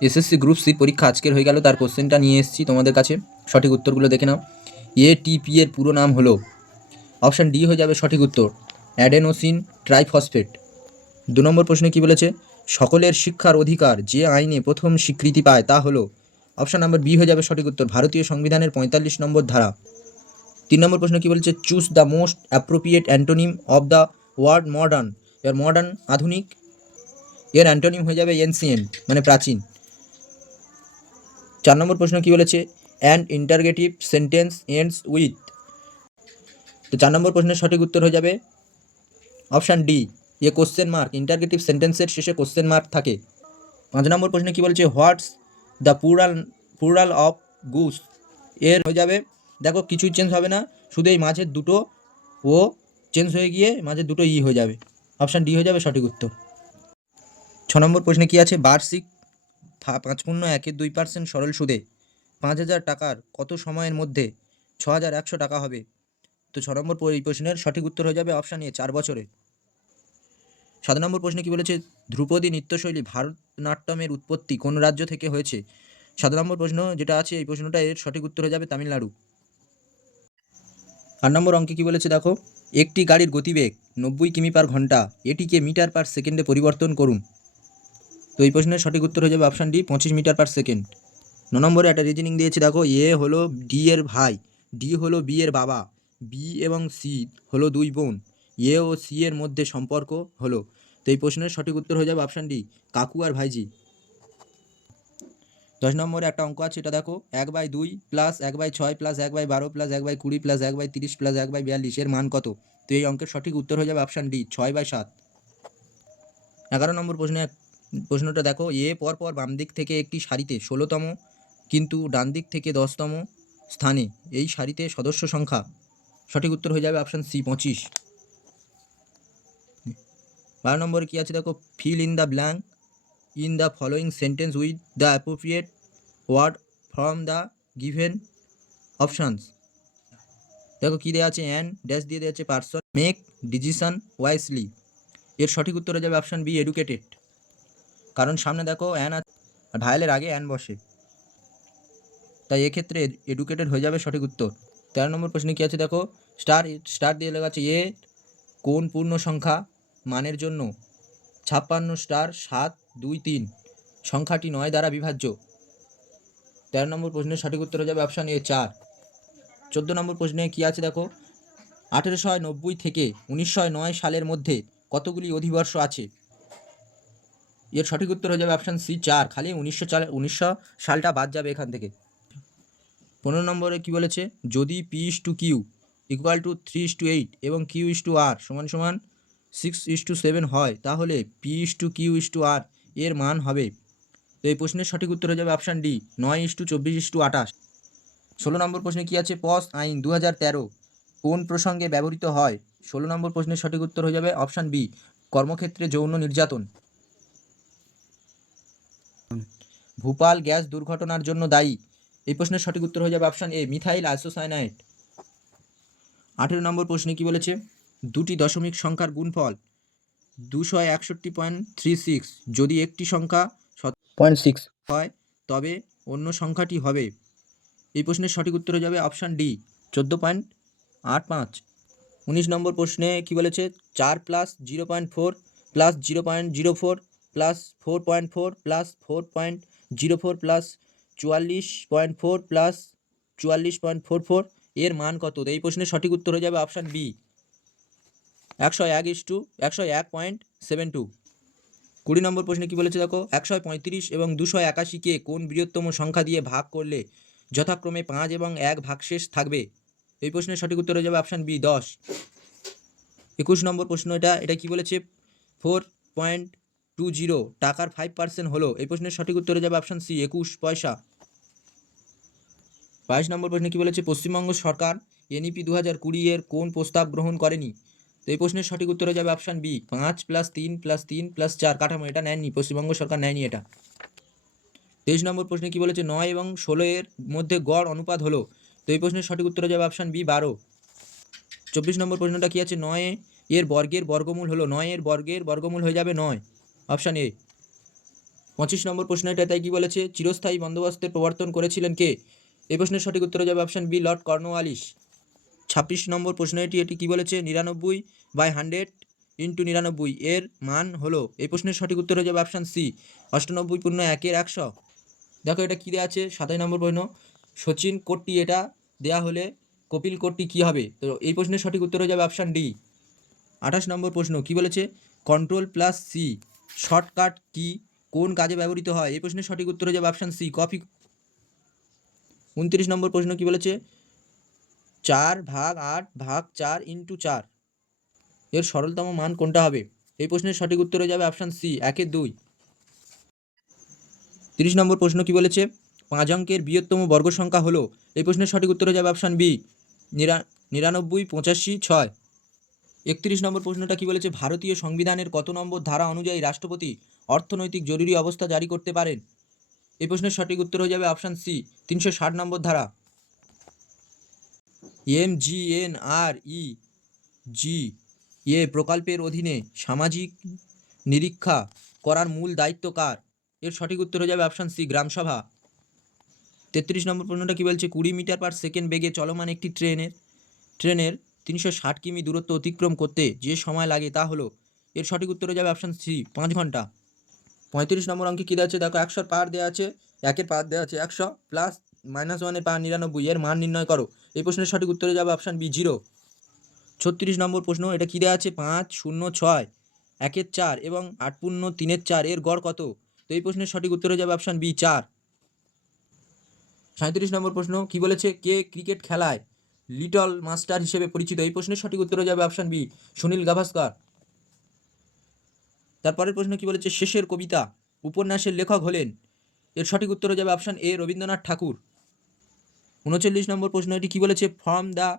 SSC group C পরীক্ষা আজকের হয়ে গেল, তার কোশ্চেনটা নিয়ে এসেছি তোমাদের কাছে। সঠিক উত্তরগুলো দেখে নাও। এটিপি এর পুরো নাম হলো, অপশান ডি হয়ে যাবে সঠিক উত্তর, অ্যাডেনোসিন ট্রাইফসফেট। 2 নম্বর প্রশ্নে কি বলেছে, সকলের শিক্ষার অধিকার যে আইনে প্রথম স্বীকৃতি পায় তা হলো, অপশান নাম্বার বি হয়ে যাবে সঠিক উত্তর, ভারতীয় সংবিধানের 45 নম্বর ধারা। 3 নম্বর প্রশ্ন কি বলেছে, choose the most appropriate antonym of the word modern. এর মডার্ন আধুনিক, এর অ্যান্টোনিম হয়ে যাবে এনসিয়েন্ট মানে প্রাচীন। 4 নম্বর প্রশ্ন কি বলেছে, and interrogative sentence ends with. তো 4 নম্বর প্রশ্নের সঠিক উত্তর হয়ে যাবে অপশান ডি, এ কোশ্চেন মার্ক। ইন্টারগেটিভ সেন্টেন্সের শেষে কোশ্চেন মার্ক থাকে। 5 নম্বর প্রশ্নে কি বলছে, what's the plural of Goose. এর হয়ে যাবে, দেখো কিছুই চেঞ্জ হবে না, শুধু এই মাঝের দুটো ও চেঞ্জ হয়ে গিয়ে মাঝের দুটো ই হয়ে যাবে। অপশান ডি হয়ে যাবে সঠিক উত্তর। 6 নম্বর প্রশ্নে কি আছে, বার্ষিক 5.1% সরল সুদে 5,000 টাকার কত সময়ের মধ্যে 6,100 টাকা হবে। তো 6 নম্বর এই প্রশ্নের সঠিক উত্তর হয়ে যাবে অপশান এ, 4 বছরে। 7 নম্বর প্রশ্নে কি বলেছে, ধ্রুপদী নৃত্যশৈলী ভারতনাট্যমের উৎপত্তি কোন রাজ্য থেকে হয়েছে। 7 নম্বর প্রশ্ন যেটা আছে এই প্রশ্নটা, এর সঠিক উত্তর হয়ে যাবে তামিলনাড়ু। 8 নম্বর অঙ্কে কি বলেছে দেখো, একটি গাড়ির গতিবেগ 90 কিমি/ঘন্টা, এটিকে মিটার/সেকেন্ডে পরিবর্তন করুন। তো এই প্রশ্নের সঠিক উত্তর হয়ে যাবে অপশান ডি, 25 মিটার/সেকেন্ড। 9 নম্বরে একটা রিজনিং দিয়েছে দেখো, এ হলো ডি এর ভাই, ডি হলো বি এর বাবা, বি এবং সি হলো 2 বোন, এ ও সি এর মধ্যে সম্পর্ক হলো। তো এই প্রশ্নের সঠিক উত্তর হয়ে যাবে অপশান ডি, কাকু আর ভাইজি। 10 নম্বরে একটা অঙ্ক আছে, এটা দেখো, 1/2 plus 1/6 plus 1/12 plus 1/20 plus 1/30 plus 1/42 এর মান কত। তো এই অঙ্কের সঠিক উত্তর হয়ে যাবে অপশান ডি, 6/7। 11 নম্বর প্রশ্নটা দেখো, এ পরপর বাম দিক থেকে একটি সারিতে 16তম কিন্তু ডান দিক থেকে 10তম স্থানে, এই সারিতে সদস্য সংখ্যা। সঠিক উত্তর হয়ে যাবে অপশান সি, 25। 12 নম্বরে কী আছে দেখো, fill in the blank in the following sentence with the appropriate word from the given options. দেখো কী দেওয়া আছে, অ্যান্ড ড্যাশ দিয়ে দেওয়া আছে পার্সন মেক ডিসিশন ওয়াইসলি। এর সঠিক উত্তর হয়ে যাবে অপশান বি, এডুকেটেড। কারণ সামনে দেখো অ্যান আর ভায়েলের আগে অ্যান বসে, তাই এক্ষেত্রে এডুকেটেড হয়ে যাবে সঠিক উত্তর। 13 নম্বর প্রশ্নে কী আছে দেখো, স্টার দিয়ে লেখা আছে, এ কোন পূর্ণ সংখ্যা মানের জন্য 56*723 সংখ্যাটি 9 দ্বারা বিভাজ্য। 13 নম্বর প্রশ্নের সঠিক উত্তর হয়ে যাবে অপশান এ, 4। 14 নম্বর প্রশ্নে কী আছে দেখো, 1890 থেকে 1909 সালের মধ্যে কতগুলি অধিবর্ষ আছে। এর সঠিক উত্তর হয়ে যাবে অপশান সি, 4। খালি 1900 সালটা বাদ যাবে এখান থেকে। 15 নম্বরে কি বলেছে, যদি P/Q = 3:8 এবং Q/R = 6:7 হয়, তাহলে P/Q/R এর মান হবে। তো এই প্রশ্নের সঠিক উত্তর হয়ে যাবে অপশান ডি, 9:24:28। 16 নম্বর প্রশ্নে কি আছে, পস আইন 2013 কোন প্রসঙ্গে ব্যবহৃত হয়। 16 নম্বর প্রশ্নের সঠিক উত্তর হয়ে যাবে অপশান বি, কর্মক্ষেত্রে যৌন নির্যাতন। ভোপাল গ্যাস দুর্ঘটনার জন্য দায়ী। এই প্রশ্নের সঠিক উত্তর হয়ে যাবে অপশান এ, মিথাইল আইসোসায়ানাইড। 18 নম্বর প্রশ্নে কি বলেছে, দুটি দশমিক সংখ্যার গুণফল 261.36 যদি একটি সংখ্যা 0.6 হয় তবে অন্য সংখ্যাটি হবে। এই প্রশ্নের সঠিক উত্তর হয়ে যাবে অপশান ডি, 14.85। 19 নম্বর প্রশ্নে কি বলেছে, 4 plus 0.4 plus 0.04 plus 4.4 plus 4.04 plus 44.4 plus 44.44 এর মান কত। এই প্রশ্নের সঠিক উত্তর হয়ে যাবে অপশান বি, 101:101.72। 20 নম্বর প্রশ্নে কি বলেছে দেখো, 135 এবং 281কে কোন বৃহত্তম সংখ্যা দিয়ে ভাগ করলে যথাক্রমে 5 এবং 1 ভাগশেষ থাকবে। এই প্রশ্নের সঠিক উত্তর হয়ে যাবে অপশান বি, 10। 21 নম্বর প্রশ্ন, এটা কি বলেছে, 4.20 টাকার 5% হলো। এই প্রশ্নের সঠিক উত্তর হয়ে যাবে অপশান সি, 21 পয়সা। 22 নম্বর প্রশ্নে কি বলেছে, পশ্চিমবঙ্গ সরকার NEP 2020 এর কোন প্রস্তাব গ্রহণ করেনি। তো এই প্রশ্নের সঠিক উত্তর হয়ে যাবে অপশান বি, 5+3+3+4 কাঠামো। এটা নেয়নি, পশ্চিমবঙ্গ সরকার নেয়নি এটা। 23 নম্বর প্রশ্নে কি বলেছে, 9 এবং 16 এর মধ্যে গড় অনুপাত হলো। তো এই প্রশ্নের সঠিক উত্তর হয়ে যাবে অপশান বি, 12। 24 নম্বর প্রশ্নটা কি আছে, 9 এর বর্গের বর্গমূল হলো। 9 এর বর্গের বর্গমূল হয়ে যাবে 9, অপশান এ। 25 নম্বর প্রশ্ন এটা তাই কি বলেছে, চিরস্থায়ী বন্দোবস্তের প্রবর্তন করেছিলেন কে? এই প্রশ্নের সঠিক উত্তর হয়ে যাবে অপশান বি, লর্ড কর্নওয়ালিস। 26 নম্বর প্রশ্ন এটি কি বলেছে, 99/100 ইন্টু 99 এর মান হলো? এই প্রশ্নের সঠিক উত্তর হয়ে যাবে অপশান সি, 98/100। দেখো এটা কী দেওয়া আছে, 27 নম্বর প্রশ্ন, সচিন কোটটি এটা দেয়া হলে কপিল কোটটি কী হবে? তো এই প্রশ্নের সঠিক উত্তর হয়ে যাবে অপশান ডি। 28 নম্বর প্রশ্ন কি বলেছে, Ctrl+C শর্টকাট কি কোন কাজে ব্যবহৃত হয়? এই প্রশ্নের সঠিক উত্তর হয়ে যাবে অপশান সি, কপি। 29 নম্বর প্রশ্ন কি বলেছে, 4/8/4 ইন্টু 4 এর সরলতম মান কোনটা হবে? এই প্রশ্নের সঠিক উত্তর হয়ে যাবে অপশান সি, 1/2। 30 নম্বর প্রশ্ন কি বলেছে, 5 অঙ্কের বৃহত্তম বর্গ সংখ্যা হলো? এই প্রশ্নের সঠিক উত্তর হয়ে যাবে অপশান বি, 99, 85, 6। 31 নম্বর প্রশ্নটা কি বলেছে, ভারতীয় সংবিধানের কত নম্বর ধারা অনুযায়ী রাষ্ট্রপতি অর্থনৈতিক জরুরি অবস্থা জারি করতে পারেন? এই প্রশ্নের সঠিক উত্তর হয়ে যাবে অপশান সি, 360 নম্বর ধারা। MGNREGA প্রকল্পের অধীনে সামাজিক নিরীক্ষা করার মূল দায়িত্ব কার? এর সঠিক উত্তর হয়ে যাবে অপশান সি, গ্রামসভা। 33 নম্বর প্রশ্নটা কি বলছে, 20 মিটার/সেকেন্ড বেগে চলমান একটি ট্রেনের 360 কিমি দূরত্ব অতিক্রম করতে যে সময় লাগে তা হলো? এর সঠিক উত্তর হয়ে যাবে অপশান সি, 5 ঘন্টা। 35 নম্বর অঙ্কে কী দেওয়া আছে, দেখো 100 পাওয়ার দেওয়া আছে, 1-এর পাওয়ার দেওয়া আছে 100 প্লাস -1-এর পাওয়ার 99 এর মান নির্ণয় করো। এই প্রশ্নের সঠিক উত্তর হয়ে যাবে অপশান বি, 0। 36 নম্বর প্রশ্ন এটা কী দেওয়া আছে, 5, 0, 6, 1-এর 4 এবং 8 পূর্ণ 3-এর 4 এর গড় কত? তো এই প্রশ্নের সঠিক উত্তর হয়ে যাবে অপশান বি, 4। 37 নম্বর প্রশ্ন কি বলেছে, কে ক্রিকেট খেলায় লিটল মাস্টার হিসেবে পরিচিত? এই প্রশ্নের সঠিক উত্তর হয়ে যাবে অপশান বি, সুনীল গাভাস্কার। তারপরের প্রশ্ন কি বলেছে, শেষের কবিতা উপন্যাসের লেখক হলেন? এর সঠিক উত্তর হয়ে যাবে অপশান এ, রবীন্দ্রনাথ ঠাকুর। 39 নম্বর প্রশ্ন এটি কি বলেছে, from the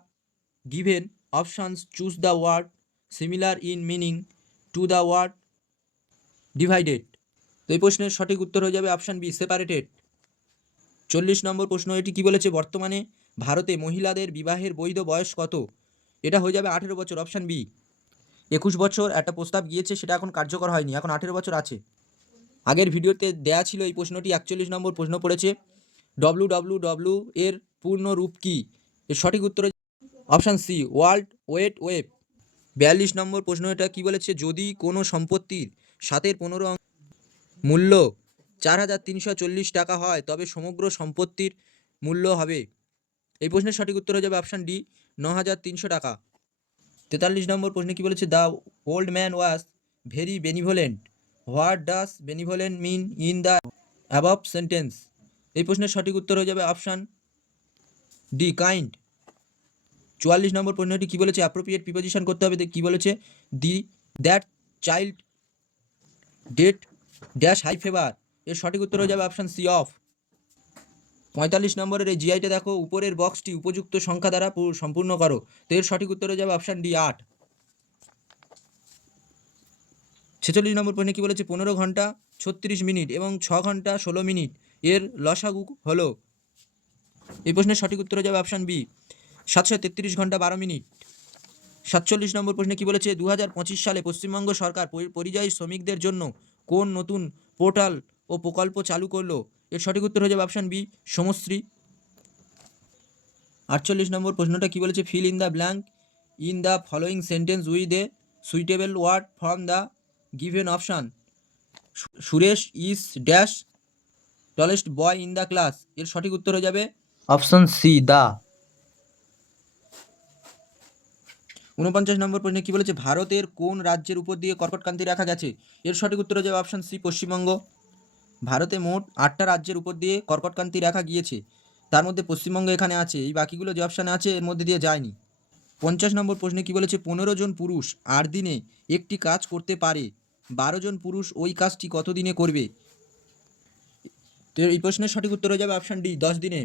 given options choose the word similar in meaning to the word divided. তো এই প্রশ্নের সঠিক উত্তর হয়ে যাবে অপশান বি, সেপারেটেড। 40 নম্বর প্রশ্ন এটি কি বলেছে, বর্তমানে ভারতে মহিলাদের বিবাহের বৈধ বয়স কত? এটা হয়ে যাবে 18 বছর, অপশান বি। 21 বছর একটা প্রস্তাব গিয়েছে, সেটা এখন কার্যকর হয়নি, এখন 18 বছর আছে। আগের ভিডিওতে দেয়া ছিল এই প্রশ্নটি। 41 নম্বর প্রশ্ন পড়েছে, WWW এর পূর্ণ রূপ কি? এর সঠিক উত্তর অপশান সি, ওয়ার্ল্ড ওয়েড ওয়েব। 42 নম্বর প্রশ্ন এটা কি বলেছে, যদি কোনো সম্পত্তির 7-এর 15 মূল্য 4,340 টাকা হয় তবে সমগ্র সম্পত্তির মূল্য হবে? এই প্রশ্নের সঠিক উত্তর হয়ে যাবে অপশান ডি, 9,300 টাকা। 43 নম্বর প্রশ্নে কি বলেছে, the old man was very benevolent, what does benevolent mean in the above sentence? এই প্রশ্নের সঠিক উত্তর হয়ে যাবে অপশান ডি, কাইন্ড। 44 নম্বর প্রশ্নটি কী বলেছে, অ্যাপ্রোপ্রিয়েট প্রিপোজিশন করতে হবে, কী বলেছে, the that child date dash high favour. এর সঠিক উত্তর হয়ে যাবে অপশান সি, অফ। 45 নম্বরের এই জিআইটা দেখো, উপরের বক্সটি উপযুক্ত সংখ্যা দ্বারা সম্পূর্ণ করো। তো এর সঠিক উত্তর হয়ে যাবে অপশান ডি, 8। 46 নম্বর প্রশ্নে কী বলেছে, 15 ঘন্টা 36 মিনিট এবং 6 ঘন্টা 16 মিনিট এর লসাগু হলো? এই প্রশ্নের সঠিক উত্তর হয়ে যাবে অপশান বি, 733 ঘন্টা 12 মিনিট। 47 নম্বর প্রশ্নে কী বলেছে, 2025 সালে পশ্চিমবঙ্গ সরকার পরিযায়ী শ্রমিকদের জন্য কোন নতুন পোর্টাল ও প্রকল্প চালু করলো? এর সঠিক উত্তর হয়ে যাবে অপশান বি, সমশ্রী। 48 নম্বর প্রশ্নটা কী বলেছে, fill in the blank in the following sentence with a suitable word from the given option. Suresh is dash tallest boy in the class. এর সঠিক উত্তর হয়ে যাবে অপশান সি, দা। 49 নম্বর প্রশ্নে কী বলেছে, ভারতের কোন রাজ্যের উপর দিয়ে কর্কটক্রান্তি রেখা গেছে? এর সঠিক উত্তর হয়ে যাবে অপশান সি, পশ্চিমবঙ্গ। ভারতে মোট 8টা রাজ্যের উপর দিয়ে কর্কটক্রান্তি রেখা গিয়েছে, তার মধ্যে পশ্চিমবঙ্গ এখানে আছে, এই বাকিগুলো যে অপশানে আছে এর মধ্যে দিয়ে যায়নি। 50 নম্বর প্রশ্নে কী বলেছে, 15 জন পুরুষ 8 দিনে একটি কাজ করতে পারে, 12 জন পুরুষ ওই কাজটি কত দিনে করবে? তো এই প্রশ্নের সঠিক উত্তর হয়ে যাবে অপশান ডি, 10 দিনে।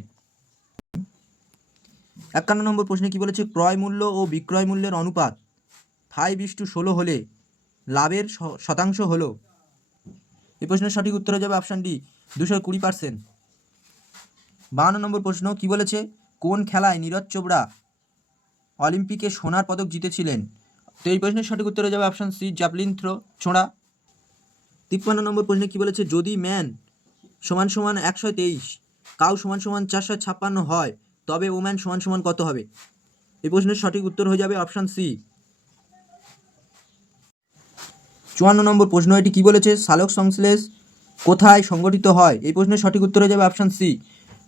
51 নম্বর প্রশ্নে কী বলেছে, ক্রয় মূল্য ও বিক্রয় মূল্যের অনুপাত 5:16 হলে লাভের শতাংশ হলো? এই প্রশ্নের সঠিক উত্তর হয়ে যাবে অপশান ডি, 220%। 52 নম্বর প্রশ্ন কী বলেছে, কোন খেলায় নীরজ চোপড়া অলিম্পিকে সোনার পদক জিতেছিলেন? তো এই প্রশ্নের সঠিক উত্তর হয়ে যাবে অপশান সি, জ্যাভলিন ছোঁড়া। 53 নম্বর প্রশ্নে কি বলেছে, যদি ম্যান সমান সমান 123, কাউ সমান সমান 456 হয়, তবে ওম্যান সমান সমান কত হবে? এই প্রশ্নের সঠিক উত্তর হয়ে যাবে অপশান সি। 54 নম্বর প্রশ্ন, এটি কি বলেছে, সালোক সংশ্লেষ কোথায় সংগঠিত হয়? এই প্রশ্নের সঠিক উত্তর হয়ে যাবে অপশান সি,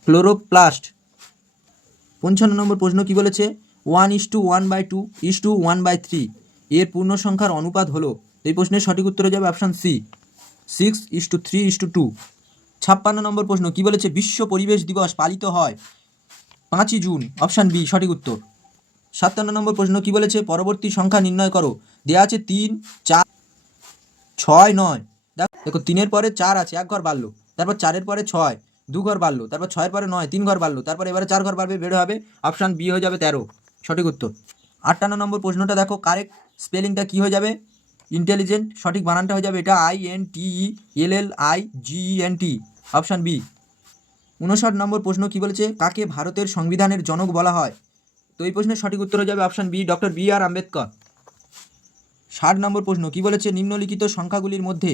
ক্লোরোপ্লাস্ট। 55 নম্বর প্রশ্ন কি বলেছে, 1:1/2:1/3 এর পূর্ণ সংখ্যার অনুপাত হলো? এই প্রশ্নের সঠিক উত্তর হয়ে যাবে অপশান সি, 6:3:2। 56 নম্বর প্রশ্ন কি বলেছে, বিশ্ব পরিবেশ দিবস পালিত হয় 5ই জুন? অপশান বি সঠিক উত্তর। 57 নম্বর প্রশ্ন কি বলেছে, পরবর্তী সংখ্যা নির্ণয় করো। দেওয়া আছে 3, 4, 6, 9। দেখো 3-এর পরে 4 আছে, 1 ঘর বাড়লো, তারপর 4-এর পরে 6, 2 ঘর বাড়লো, তারপর 6-এর পরে 9, 3 ঘর বাড়লো, তারপর এবারে 4 ঘর বাড়বে, বের হবে অপশান বি হয়ে যাবে 13 সঠিক উত্তর। 58 নম্বর প্রশ্নটা দেখো, কারেক্ট স্পেলিংটা কি হয়ে যাবে? ইন্টেলিজেন্ট, সঠিক বানানটা হয়ে যাবে এটা INTELLIGENT, অপশান বি। 59 নম্বর প্রশ্ন কি বলেছে, কাকে ভারতের সংবিধানের জনক বলা হয়? তো এই প্রশ্নের সঠিক উত্তর হয়ে যাবে option B, doctor BR Ambedkar. 60 number প্রশ্ন কি বলেছে, নিম্নলিখিত সংখ্যাগুলির মধ্যে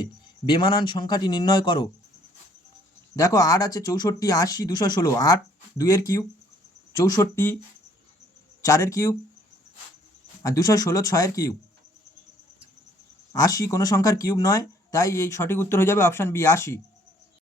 বেমানান সংখ্যাটি নির্ণয় করো। দেখো 8 আছে, 64, 80, 216। 8 2-এর কিউব, 64 4-এর কিউব, আর 216 6-এর কিউব। 80 কোনো সংখ্যার কিউব নয়, তাই এই সঠিক উত্তর হয়ে যাবে অপশান বি 80।